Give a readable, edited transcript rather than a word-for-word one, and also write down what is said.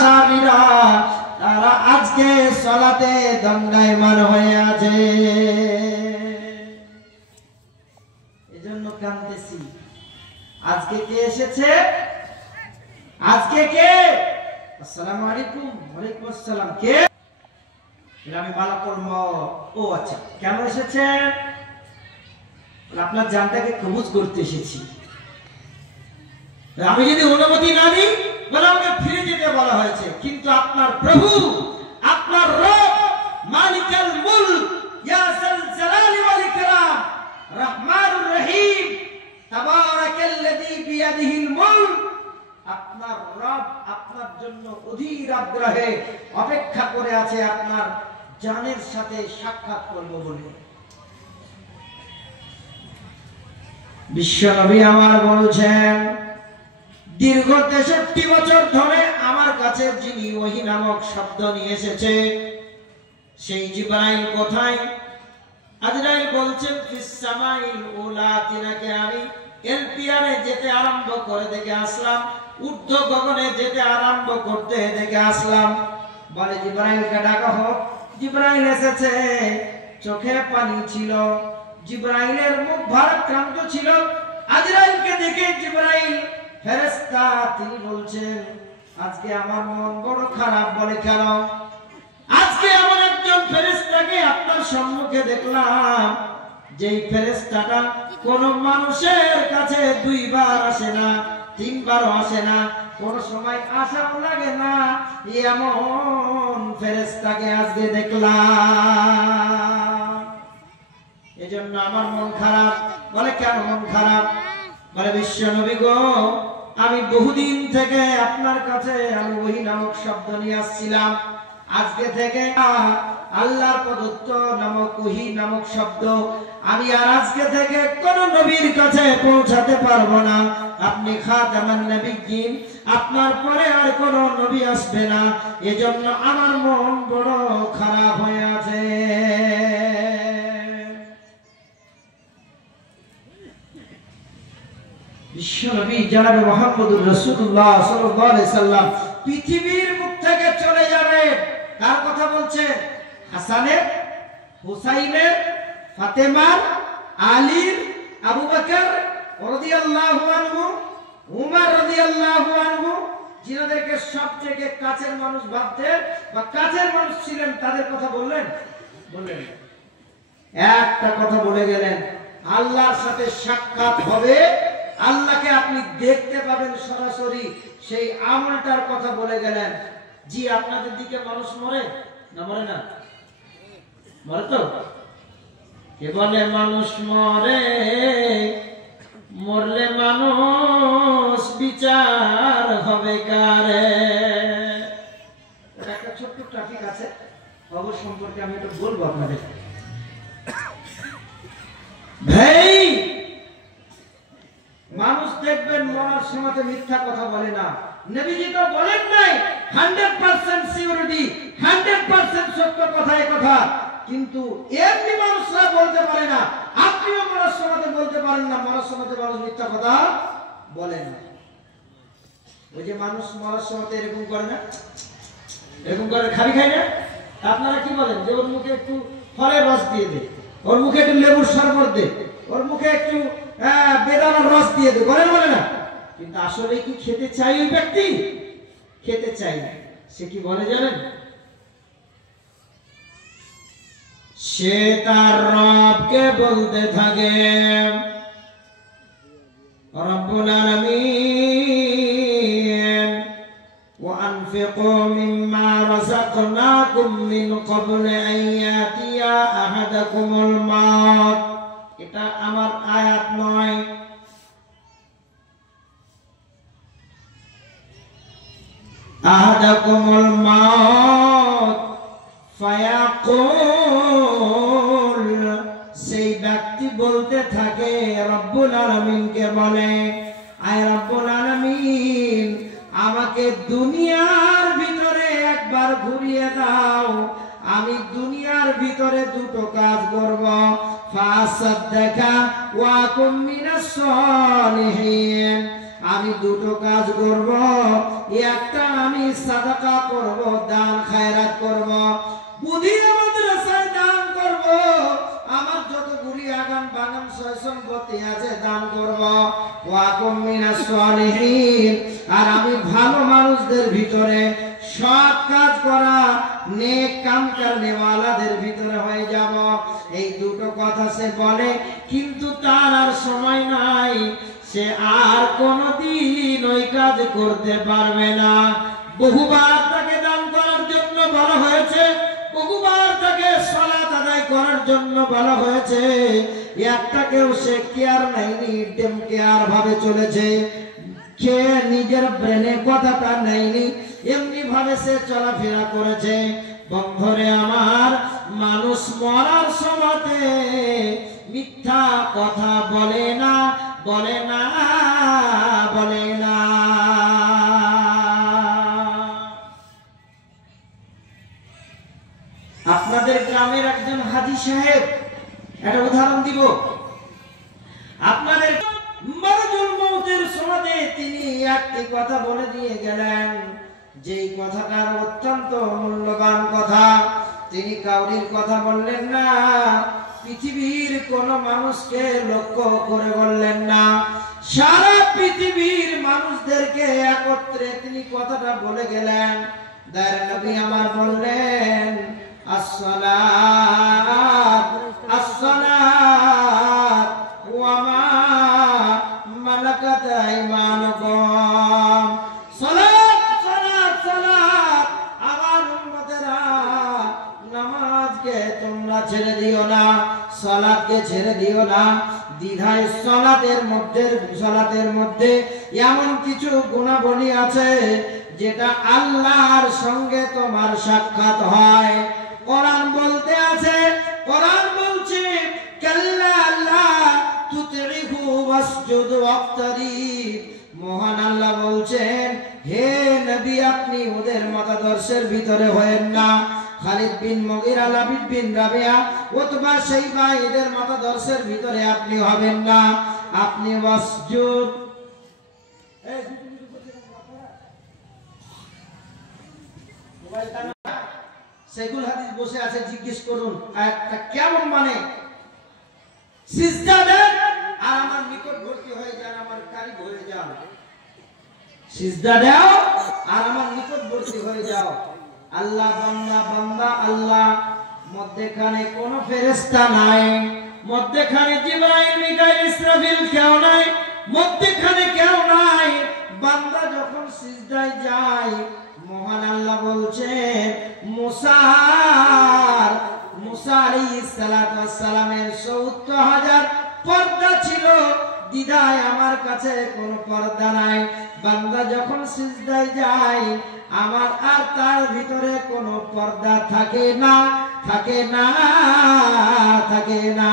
সাহাবীরা তারা আজকে সালাতে দণ্ডায়মান হয়ে আছে। এজন্য কাঁদতেছি। আজকে কে এসেছে? আজকে কে? আসসালামু আলাইকুম। ওয়ালাইকুম আসসালাম। কে? আমি মালাকুল মউত। ও আচ্ছা, কেন এসেছেন? আপনার জানটাকে কবজ করতে এসেছি। আমি যদি অনুমতি না দিই বলে আমাকে ফিরে যেতে বলা হয়েছে, কিন্তু আপনার প্রভু, আপনার রব, মালিকুল মুলক, ইয়া যাল জালালি ওয়াল ইকরাম, রহমানুর রহিম, তাবারাকাল্লাযী বিয়াদিহিল মুলক, আপনার রব আপনার জন্য অধীর আগ্রহে অপেক্ষা করে আছে আপনার জানের সাথে সাক্ষাৎ করব বলে। বিশ্বনবী আমার বলছেন, দীর্ঘ 63 বছর ধরে আমার কাছে যিনি ওহী নামক শব্দ নিয়ে এসেছে, সেই জিবরাইল কোথায়? আজরাইল বলছেন ফিস সামাইল উলা, তিনাকে আমি এলপিআরে যেতে আরম্ভ করে দেখে আসলাম, ঊর্ধ্ব গগনে যেতে আরম্ভ করতে দেখে আসলাম। বলে জিবরাইলকে ডাকা হোক। জিবরাইল এসেছে, চোখে পানি ছিল, জিবরাইলের মুখ ভারাক্রান্ত ছিল। আজরাইলকে দেখে জিবরাইল ফেরেশতা তিনি বলছেন, আজকে আমার মন বড় খারাপ। বলে কেন? আজকে এমন একজন ফেরেশতাকে আপনার সম্মুখে দেখলাম, যেই ফেরেশতাটা কোন মানুষের কাছে 2 বার আসে না, 3 বারও আসে না, কোন সময় আসাও লাগে না, এমন ফেরেশতাকে আজকে দেখলাম। এজন্য আমার মন খারাপ। বলে কেন মন খারাপ? বলে বিশ্বনবী গো, আমি বহুদিন থেকে আপনার কাছে আমি ওহী নামক শব্দ নিয়ে আসছিলাম। আজকে থেকে আল্লাহর প্রদত্ত নামক ওহী নামক শব্দ আমি আর আজকে থেকে কোন নবীর কাছে পৌঁছাতে পারবো না। আপনি খাতামান নবিয়্যিন, আপনার পরে আর কোন নবী আসবে না। এজন্য আমার মন বড় খারাপ হয়ে আছে। বিশ্বনবী জনাবে মুহাম্মদুর রাসূলুল্লাহ সাল্লাল্লাহু আলাইহি সাল্লাম পৃথিবীর মুখ থেকে চলে যাবে। কার কথা বলছেন? হাসানের, হুসাইনের, ফাতেমার, আলীর, আবু বকর রাদিয়াল্লাহু আনহু, উমর রাদিয়াল্লাহু আনহু, যিনাদেরকে সবথেকে কাছের মানুষ ভাবতেন বা কাছের মানুষ ছিলেন, তাদের কথা বললেন? বললেন একটা কথা বলে গেলেন, আল্লাহর সাথে সাক্ষাৎ হবে, আল্লাহকে আপনি দেখতে পাবেন সরাসরি, সেই আমলটার কথা বলে গেলেন। জি, আপনাদের দিকে মানুষ মরে না? মরে না? মরে তো? কে বলে মানুষ মরে? মরলে মানুষ বিচার হবে কারে? একটা ছোট্ট টপিক আছে, খবর সম্পর্কে আমি একটু বলবো আপনাদের। ভাই, মানুষ দেখবেন মরার সময় মিথ্যা কথা বলে না। নবীজি তো বলেন নাই 100% সিউরিটি, 100% সত্য কথা এই কথা, কিন্তু এমনি মানুষরা বলতে পারে না। আপনিও মরার সময় বলতে পারেন না, মরার সময় মানুষ মিথ্যা কথা বলে না। ওই যে মানুষ মরার সময় এরকম করে না, এরকম করে খালি খায় না, আপনারা কি বলেন? যে ওর মুখে একটু ফলের রস দিয়ে দে, ওর মুখে একটু লেবুর শরবত দে, ওর মুখে একটু বেদানার রস দিয়ে দে, বলেন বলে না? কিন্তু আসলে কি খেতে চাই ওই ব্যক্তি? খেতে চাই না। সে কি বলে জানেন? সে তার রবকে বলতে থাকে, রব্বুল আলামিন ওয়া আনফিকু মিম্মা রাযাকনাকুম মিন ক্বাবলি আন ইয়াতিয়া আহাদাকুমুল মাউত। এটা আমার আয়াত নয়, আহাদাকুমুল মাউত ফায়াকুল, সেই ব্যক্তি বলতে থাকে রব্বুল আলামিনকে বলে, আয় রব্বুল আলামিন, আমাকে দুনিয়ার ভিতরে একবার ঘুরিয়ে দাও, আমি দুনিয়ার ভিতরে দুটো কাজ করব, ফাসাদদাকা ওয়া কুম মিনাস সালিহিন, আমি দুটো কাজ করব, একটা আমি সাদাকা করব, দান খায়রাত করব, বুধিয়া মাদ্রাসায় দান করব, আমার যতগুলি আগাম বাগান সয় সম্পত্তি আছে দান করব, ওয়াকুম মিনাস সালিহিন, আর আমি ভালো মানুষদের ভিতরে সৎ কাজ করা নেক কাম করনে ওয়ালাদের ভিতরে হয়ে যাব। এই দুটো কথা সে বলে, কিন্তু তার আর সময় নাই, সে আর কোনদিন ওই কাজ করতে পারবে না। বহুবার তাকে দান করার জন্য বলা হয়েছে, বহুবার তাকে সালাত আদায় করার জন্য বলা হয়েছে, একটাকেও সে কেয়ার নেয়নি, টেম কেয়ার ভাবে চলেছে, সে নিজের ব্রেনে কথাটা নেয়নি, এমনি ভাবে সে চলাফেরা করেছে। বন্ধরে আমার, মানুষ মরার সময়তে মিথ্যা কথা বলে না, বলে না, বলে না। আপনাদের গ্রামের একজন হাজী সাহেব, একটা উদাহরণ দিব, আপনাদের মারাজুল মউতের সময়তে তিনি একটি কথা বলে দিয়ে গেলেন, যেই কথাটার অত্যন্ত মূল্যবান কথা। তিনি কাউরির কথা বললেন না, পৃথিবীর কোন মানুষকে লক্ষ্য করে বললেন না, সারা পৃথিবীর মানুষদেরকে একত্রে তিনি কথাটা বলে গেলেন। দয়ার নবী আমার বললেন, আসসালাত আসসালাত ওয়া মা মালাকাত আইমানুকুম, সালাত সালাত সালাত। আমার উম্মতেরা, নামাজকে তোমরা ছেড়ে দিও না, সালাতকে ছেড়ে দিও না। দ্বিধায় সালাতের মধ্যে এমন কিছু গুণাবলী আছে যেটা আল্লাহর সঙ্গে তোমার সাক্ষাৎ হয়। কোরআন বলতে আছে, কোরআন বলছে, কাল্লা লা তুতিহু ওয়াসজুদ ওয়াক্তারিব। মহান আল্লাহ বলছেন, হে নবী, আপনি ওদের মতাদর্শের ভিতরে হয়েন না। খালিদ বিন মুগীরা, লাবিদ বিন রাবিয়া, উতবা, শাইবা, এদের মতাদর্শের ভিতরে আপনি হবেন না। আপনি ওয়াসজুদ, সেগুল হাদিস বসে আছে, জিজ্ঞেস করুন আয়াতটা কেমন মানে। সিজদা দেন আর আমার নিকটবর্তী হয়ে যান, আমার কারিব হয়ে যান। সিজদা দাও আর আমার নিকটবর্তী হয়ে যাও। আল্লাহ বান্দা, বান্দা আল্লাহ, মধ্যখানে কোনো ফেরেশতা নাই, মধ্যখানে জিবরাইল, মিকাইল, ইসরাফিল কেউ নাই, মধ্যখানে কেউ নাই। বান্দা যখন সিজদায় যায়, মহান আল্লাহ বলছেন, মুসা আলাইহিস সালাতু ওয়াস সালামের ৭০,০০০ পর্দা ছিল, দিদায় আমার কাছে কোনো পর্দা নাই। বান্দা যখন সিজদায় যায়, আমার আর তার ভিতরে কোনো পর্দা থাকে না, থাকে না, থাকে না।